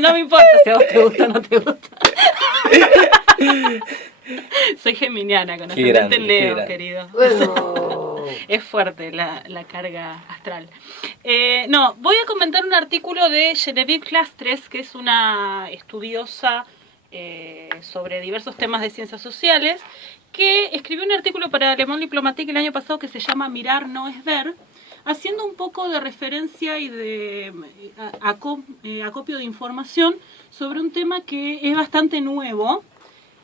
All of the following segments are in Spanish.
No me importa si a vos te gusta o no te gusta. Soy geminiana, con ascendente en Leo, querido. Bueno. Es fuerte la carga astral. No, voy a comentar un artículo de Genevieve Clastres, que es una estudiosa sobre diversos temas de ciencias sociales, que escribió un artículo para Le Monde Diplomatique el año pasado que se llama Mirar no es ver, haciendo un poco de referencia y de acopio de información sobre un tema que es bastante nuevo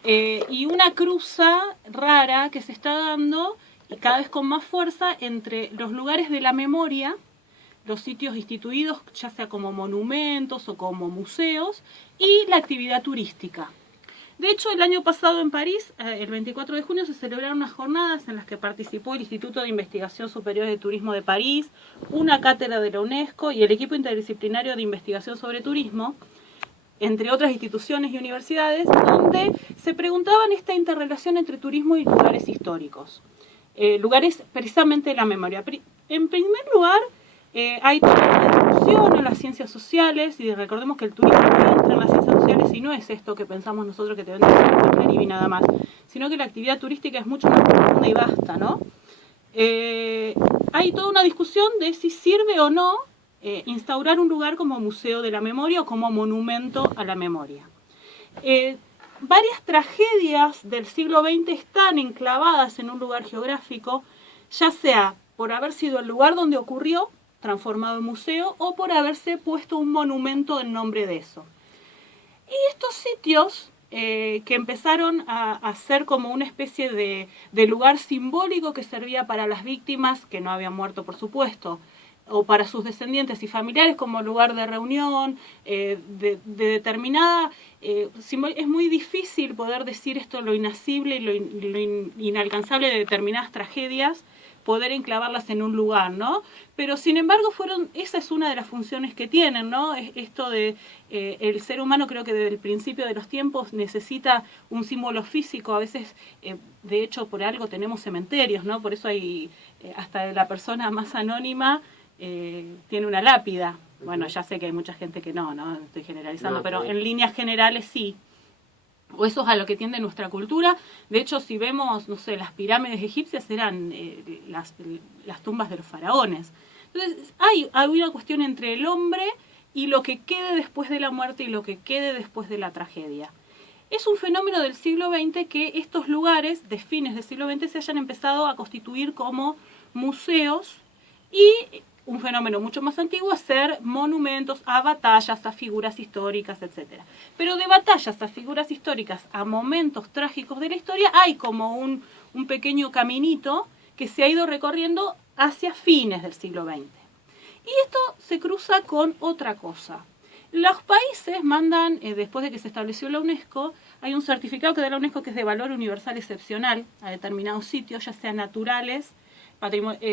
y una cruza rara que se está dando y cada vez con más fuerza entre los lugares de la memoria, los sitios instituidos ya sea como monumentos o como museos, y la actividad turística. De hecho, el año pasado en París, el 24 de junio, se celebraron unas jornadas en las que participó el Instituto de Investigación Superior de Turismo de París, una cátedra de la UNESCO y el equipo interdisciplinario de investigación sobre turismo, entre otras instituciones y universidades, donde se preguntaban esta interrelación entre turismo y lugares históricos. Lugares precisamente de la memoria. En primer lugar, hay toda una discusión en las ciencias sociales, y recordemos que el turismo no entra en las ciencias sociales y no es esto que pensamos nosotros que te venden el Caribe y nada más, sino que la actividad turística es mucho más profunda y vasta, ¿no? Hay toda una discusión de si sirve o no instaurar un lugar como museo de la memoria o como monumento a la memoria. Varias tragedias del siglo XX están enclavadas en un lugar geográfico, ya sea por haber sido el lugar donde ocurrió, transformado en museo, o por haberse puesto un monumento en nombre de eso. Y estos sitios que empezaron a ser como una especie de lugar simbólico que servía para las víctimas que no habían muerto, por supuesto, o para sus descendientes y familiares como lugar de reunión, de determinada... es muy difícil poder decir esto, lo inacible y lo inalcanzable de determinadas tragedias, poder enclavarlas en un lugar, ¿no? Pero sin embargo esa es una de las funciones que tienen, ¿no? Esto de el ser humano, creo que desde el principio de los tiempos necesita un símbolo físico. A veces, de hecho, por algo tenemos cementerios, ¿no? Por eso hay hasta la persona más anónima tiene una lápida. Bueno, ya sé que hay mucha gente que no estoy generalizando, pero en líneas generales sí. O eso es a lo que tiende nuestra cultura. De hecho, si vemos, no sé, las pirámides egipcias eran las tumbas de los faraones. Entonces, hay una cuestión entre el hombre y lo que quede después de la muerte y lo que quede después de la tragedia. Es un fenómeno del siglo XX que estos lugares de fines del siglo XX se hayan empezado a constituir como museos, y un fenómeno mucho más antiguo a ser monumentos a batallas, a figuras históricas, etc. Pero de batallas a figuras históricas, a momentos trágicos de la historia, hay como un pequeño caminito que se ha ido recorriendo hacia fines del siglo XX. Y esto se cruza con otra cosa. Los países mandan, después de que se estableció la UNESCO, hay un certificado que da la UNESCO que es de valor universal excepcional a determinados sitios, ya sean naturales,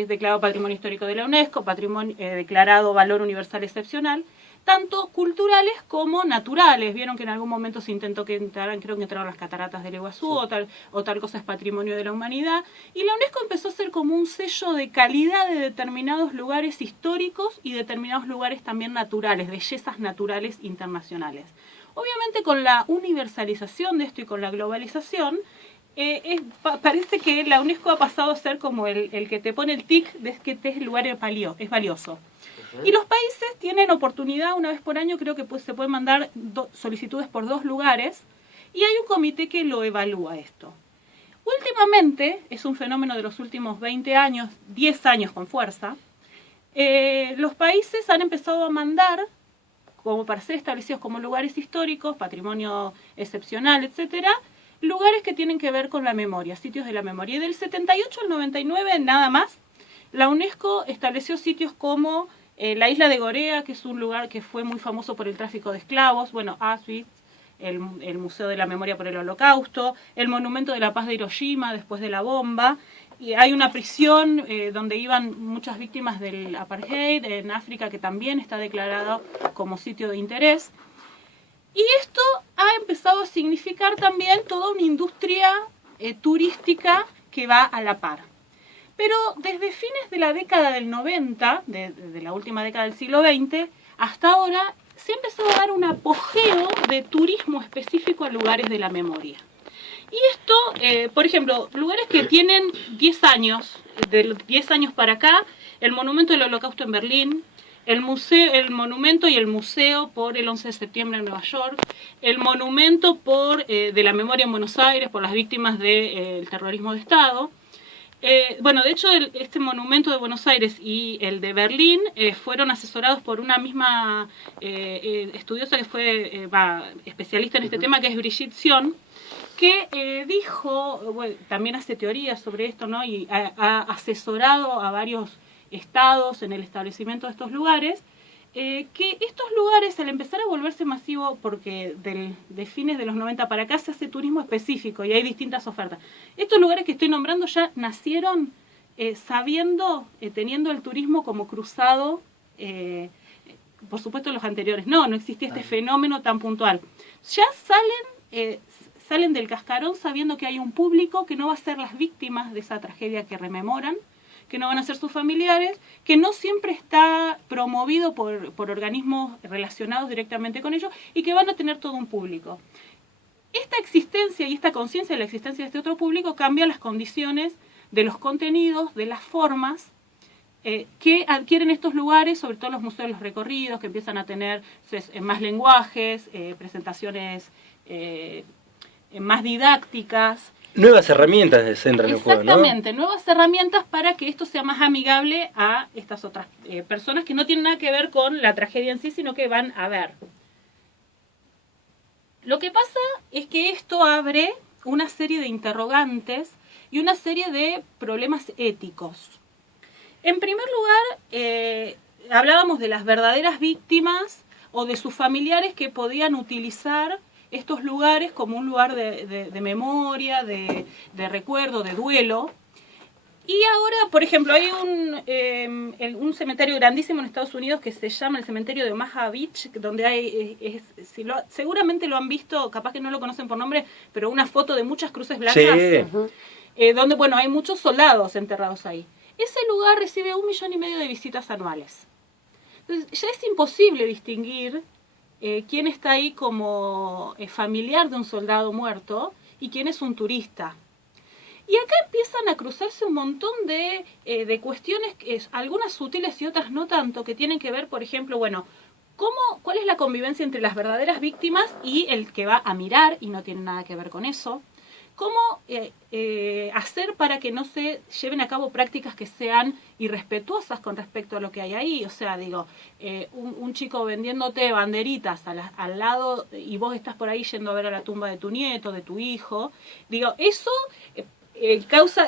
declarado Patrimonio Histórico de la UNESCO, declarado Valor Universal Excepcional, tanto culturales como naturales. Vieron que en algún momento se intentó que entraran, creo que entraron las cataratas del Iguazú, o tal cosa es Patrimonio de la Humanidad, y la UNESCO empezó a ser como un sello de calidad de determinados lugares históricos y determinados lugares también naturales, bellezas naturales internacionales. Obviamente con la universalización de esto y con la globalización, parece que la UNESCO ha pasado a ser como el que te pone el tic de que este lugar es valioso. Y los países tienen oportunidad, una vez por año, creo que se pueden mandar solicitudes por 2 lugares, y hay un comité que lo evalúa esto. Últimamente, es un fenómeno de los últimos 20 años, 10 años con fuerza, los países han empezado a mandar, como para ser establecidos como lugares históricos, patrimonio excepcional, etcétera, lugares que tienen que ver con la memoria, sitios de la memoria. Y del 78 al 99, nada más, la UNESCO estableció sitios como la isla de Gorea, que es un lugar que fue muy famoso por el tráfico de esclavos, bueno, Auschwitz, el Museo de la Memoria por el Holocausto, el Monumento de la Paz de Hiroshima después de la bomba, y hay una prisión donde iban muchas víctimas del apartheid en África, que también está declarado como sitio de interés. Y esto ha empezado a significar también toda una industria turística que va a la par. Pero desde fines de la década del 90, de la última década del siglo XX, hasta ahora se ha empezado a dar un apogeo de turismo específico a lugares de la memoria. Y esto, por ejemplo, lugares que tienen 10 años, de los 10 años para acá, el Monumento del Holocausto en Berlín, el monumento y el museo por el 11 de septiembre en Nueva York, el monumento de la memoria en Buenos Aires por las víctimas del terrorismo de Estado. Bueno, de hecho, este monumento de Buenos Aires y el de Berlín fueron asesorados por una misma estudiosa que fue especialista en este tema, que es Brigitte Sion, que dijo, bueno, también hace teorías sobre esto, ¿no? Y ha asesorado a varios estados en el establecimiento de estos lugares, que estos lugares, al empezar a volverse masivo, porque de fines de los 90 para acá se hace turismo específico y hay distintas ofertas. Estos lugares que estoy nombrando ya nacieron teniendo el turismo como cruzado, por supuesto los anteriores. No existía este fenómeno tan puntual. Ya salen del cascarón sabiendo que hay un público que no va a ser las víctimas de esa tragedia que rememoran, que no van a ser sus familiares, que no siempre está promovido por organismos relacionados directamente con ellos y que van a tener todo un público. Esta existencia y esta conciencia de la existencia de este otro público cambia las condiciones de los contenidos, de las formas que adquieren estos lugares, sobre todo los museos, los recorridos, que empiezan a tener más lenguajes, presentaciones más didácticas. Nuevas herramientas entran en juego, ¿no? Exactamente, nuevas herramientas para que esto sea más amigable a estas otras personas que no tienen nada que ver con la tragedia en sí, sino que van a ver. Lo que pasa es que esto abre una serie de interrogantes y una serie de problemas éticos. En primer lugar, hablábamos de las verdaderas víctimas o de sus familiares que podían utilizar estos lugares como un lugar de memoria, de recuerdo, de duelo. Y ahora, por ejemplo, hay un cementerio grandísimo en Estados Unidos que se llama el cementerio de Omaha Beach, donde hay, seguramente lo han visto, capaz que no lo conocen por nombre, pero una foto de muchas cruces blancas, sí. Donde, bueno, hay muchos soldados enterrados ahí. Ese lugar recibe 1,5 millones de visitas anuales. Entonces, ya es imposible distinguir quién está ahí como familiar de un soldado muerto y quién es un turista. Y acá empiezan a cruzarse un montón de cuestiones, algunas sutiles y otras no tanto, que tienen que ver, por ejemplo, bueno, ¿cuál es la convivencia entre las verdaderas víctimas y el que va a mirar y no tiene nada que ver con eso? ¿Cómo hacer para que no se lleven a cabo prácticas que sean irrespetuosas con respecto a lo que hay ahí? O sea, digo, un chico vendiéndote banderitas al lado y vos estás por ahí yendo a ver a la tumba de tu nieto, de tu hijo. Digo, eso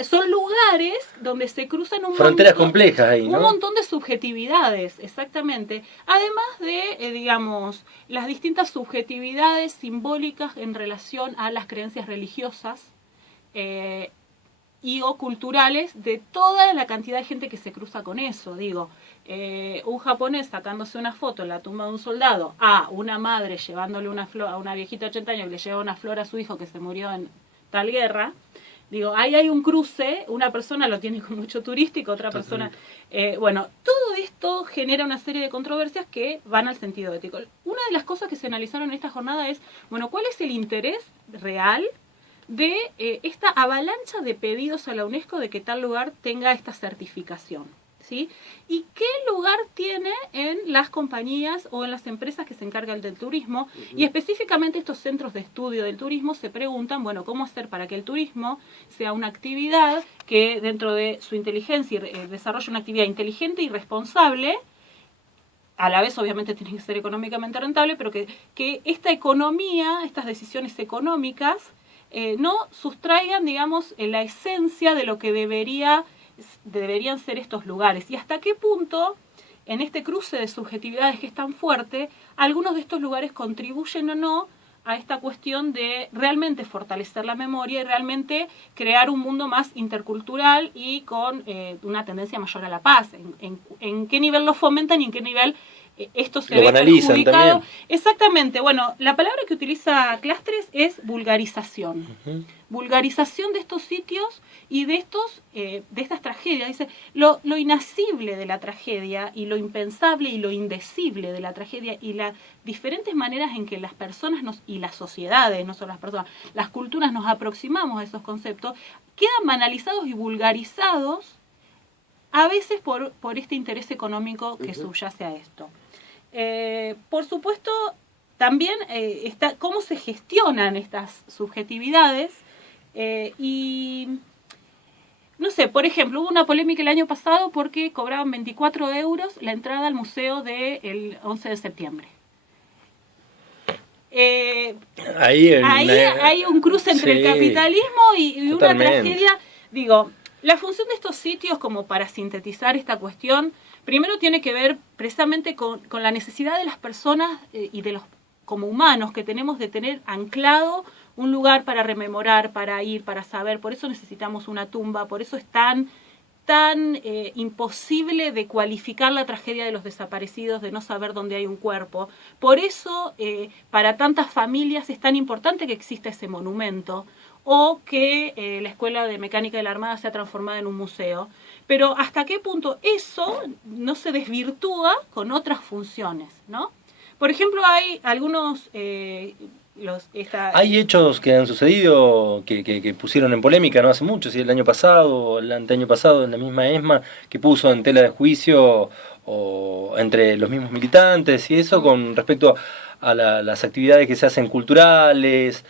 son lugares donde se cruzan fronteras complejas ahí, ¿no? Un montón de subjetividades, exactamente. Además de, digamos, las distintas subjetividades simbólicas en relación a las creencias religiosas y o culturales de toda la cantidad de gente que se cruza con eso. Digo, un japonés sacándose una foto en la tumba de un soldado, a una madre llevándole una flor, a una viejita de 80 años que le lleva una flor a su hijo que se murió en tal guerra. Digo, ahí hay un cruce, una persona lo tiene con mucho turístico, otra persona... bueno, todo esto genera una serie de controversias que van al sentido ético. Una de las cosas que se analizaron en esta jornada es, bueno, ¿cuál es el interés real de esta avalancha de pedidos a la UNESCO de que tal lugar tenga esta certificación? ¿Sí? ¿Y qué lugar tiene en las compañías o en las empresas que se encargan del turismo? Y específicamente estos centros de estudio del turismo se preguntan, bueno, ¿cómo hacer para que el turismo sea una actividad que dentro de su inteligencia desarrolle una actividad inteligente y responsable? A la vez, obviamente, tiene que ser económicamente rentable, pero que esta economía, estas decisiones económicas, no sustraigan, digamos, la esencia de lo que deberían ser estos lugares. Y hasta qué punto, en este cruce de subjetividades que es tan fuerte, algunos de estos lugares contribuyen o no a esta cuestión de realmente fortalecer la memoria y realmente crear un mundo más intercultural y con una tendencia mayor a la paz. En qué nivel lo fomentan y en qué nivel esto se Lo ve banalizan perjudicado. también. Exactamente, bueno, la palabra que utiliza Clastres es vulgarización. Ujú. Vulgarización de estos sitios y de estas tragedias. Dice, lo inasible de la tragedia y lo impensable y lo indecible de la tragedia y las diferentes maneras en que las personas y las sociedades, no solo las personas, las culturas nos aproximamos a esos conceptos, quedan banalizados y vulgarizados a veces por este interés económico que subyace a esto. Por supuesto, también está cómo se gestionan estas subjetividades y, no sé, por ejemplo, hubo una polémica el año pasado porque cobraban 24 euros la entrada al museo del 11 de septiembre. Ahí hay un cruce entre el capitalismo y una tragedia. Digo, la función de estos sitios, como para sintetizar esta cuestión, primero tiene que ver precisamente con la necesidad de las personas y de los como humanos que tenemos de tener anclado un lugar para rememorar, para ir, para saber. Por eso necesitamos una tumba, por eso es tan imposible de cualificar la tragedia de los desaparecidos, de no saber dónde hay un cuerpo. Por eso, para tantas familias es tan importante que exista ese monumento o que la Escuela de Mecánica de la Armada sea transformada en un museo. Pero ¿hasta qué punto eso no se desvirtúa con otras funciones, ¿no? Por ejemplo, hay algunos... Hay hechos que han sucedido que pusieron en polémica no hace mucho, si el año pasado o el anteaño pasado, en la misma ESMA, que puso en tela de juicio o entre los mismos militantes y eso con respecto a las actividades que se hacen culturales,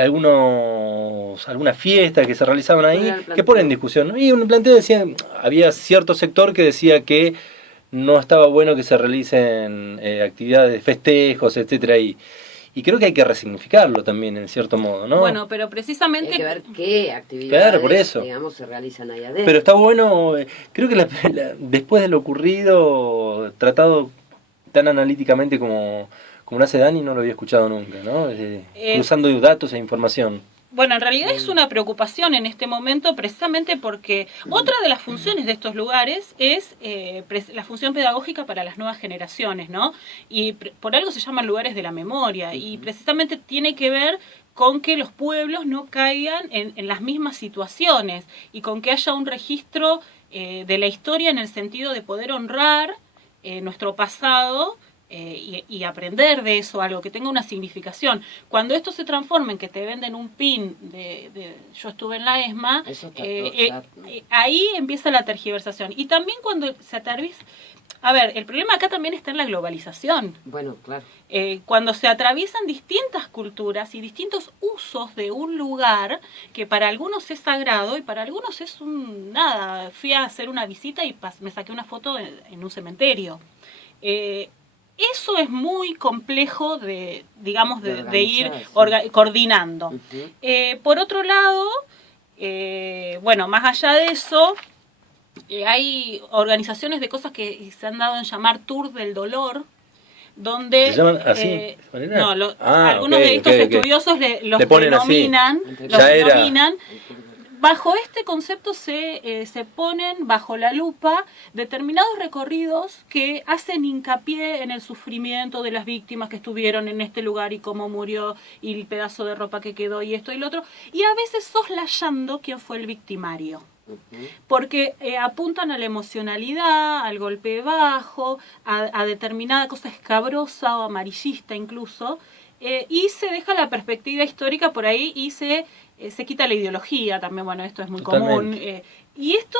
algunas fiestas que se realizaban ahí, que ponen en discusión, ¿no? Y un planteo decía, había cierto sector que decía que no estaba bueno que se realicen actividades, festejos, etcétera, y creo que hay que resignificarlo también, en cierto modo, ¿no? Bueno, pero precisamente... Hay que ver qué actividades, claro, por eso, digamos, se realizan ahí adentro. Pero está bueno, creo que después de lo ocurrido, tratado tan analíticamente como lo hace Dani, no lo había escuchado nunca, ¿no? Cruzando datos e información. Bueno, en realidad es una preocupación en este momento precisamente porque otra de las funciones de estos lugares es la función pedagógica para las nuevas generaciones, ¿no? Y por algo se llaman lugares de la memoria y precisamente tiene que ver con que los pueblos no caigan en las mismas situaciones y con que haya un registro de la historia en el sentido de poder honrar nuestro pasado y aprender de eso algo que tenga una significación. Cuando esto se transforma en que te venden un pin de yo estuve en la ESMA, ahí empieza la tergiversación. Y también cuando se atraviesa... A ver, el problema acá también está en la globalización. Bueno, claro. Cuando se atraviesan distintas culturas y distintos usos de un lugar que para algunos es sagrado y para algunos es nada. Fui a hacer una visita y me saqué una foto en un cementerio. Eso es muy complejo de ir coordinando. Uh-huh. Por otro lado, bueno, más allá de eso, hay organizaciones de cosas que se han dado en llamar Tour del Dolor, donde ¿se llaman así? Algunos de estos estudiosos los denominan, bajo este concepto se ponen bajo la lupa determinados recorridos que hacen hincapié en el sufrimiento de las víctimas que estuvieron en este lugar y cómo murió y el pedazo de ropa que quedó y esto y lo otro, y a veces soslayando quién fue el victimario. Porque apuntan a la emocionalidad, al golpe bajo, a determinada cosa escabrosa o amarillista incluso, y se deja la perspectiva histórica por ahí y se quita la ideología también. Bueno, esto es muy común. Y esto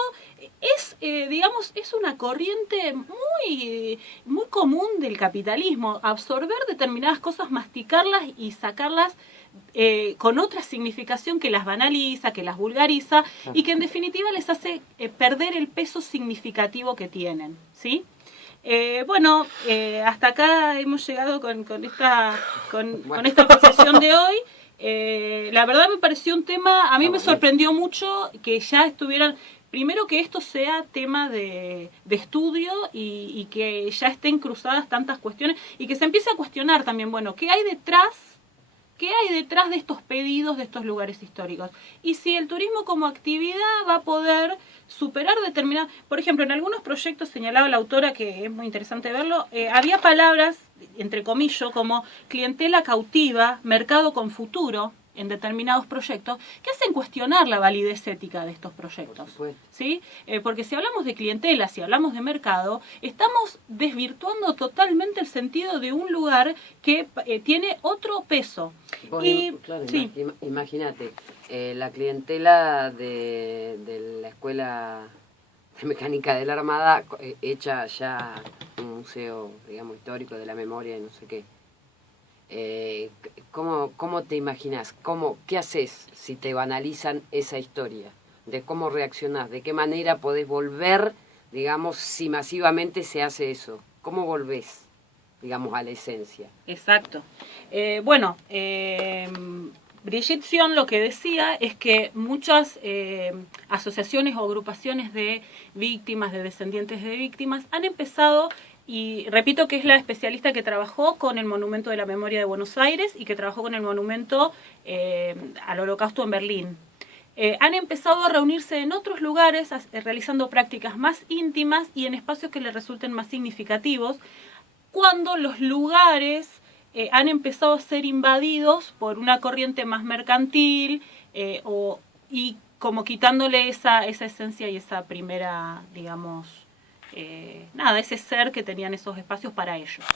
es, digamos, es una corriente muy, muy común del capitalismo, absorber determinadas cosas, masticarlas y sacarlas con otra significación que las banaliza, que las vulgariza y que en definitiva les hace perder el peso significativo que tienen, ¿sí? Bueno, hasta acá hemos llegado con esta apreciación de hoy. La verdad me pareció un tema, a mí me sorprendió mucho que ya estuvieran, primero que esto sea tema de estudio y que ya estén cruzadas tantas cuestiones y que se empiece a cuestionar también, bueno, ¿qué hay detrás qué hay detrás de estos pedidos de estos lugares históricos. Y si el turismo como actividad va a poder superar determinadas... Por ejemplo, en algunos proyectos señalaba la autora, que es muy interesante verlo, había palabras, entre comillas, como clientela cautiva, mercado con futuro, en determinados proyectos, que hacen cuestionar la validez ética de estos proyectos. ¿Sí? Porque si hablamos de clientela, si hablamos de mercado, estamos desvirtuando totalmente el sentido de un lugar que tiene otro peso. Claro, sí. Imagínate, la clientela de la Escuela de Mecánica de la Armada, hecha ya un museo, digamos, histórico de la memoria y no sé qué. ¿Cómo te imaginas? ¿Qué haces si te banalizan esa historia? ¿De cómo reaccionás? ¿De qué manera podés volver, digamos, si masivamente se hace eso? ¿Cómo volvés, digamos, a la esencia? Exacto. Brigitte Sion lo que decía es que muchas asociaciones o agrupaciones de víctimas, de descendientes de víctimas, han empezado... Y repito que es la especialista que trabajó con el Monumento de la Memoria de Buenos Aires y que trabajó con el Monumento al Holocausto en Berlín. Han empezado a reunirse en otros lugares, realizando prácticas más íntimas y en espacios que les resulten más significativos, cuando los lugares han empezado a ser invadidos por una corriente más mercantil y como quitándole esa esencia y esa primera, digamos... ese ser que tenían esos espacios para ellos.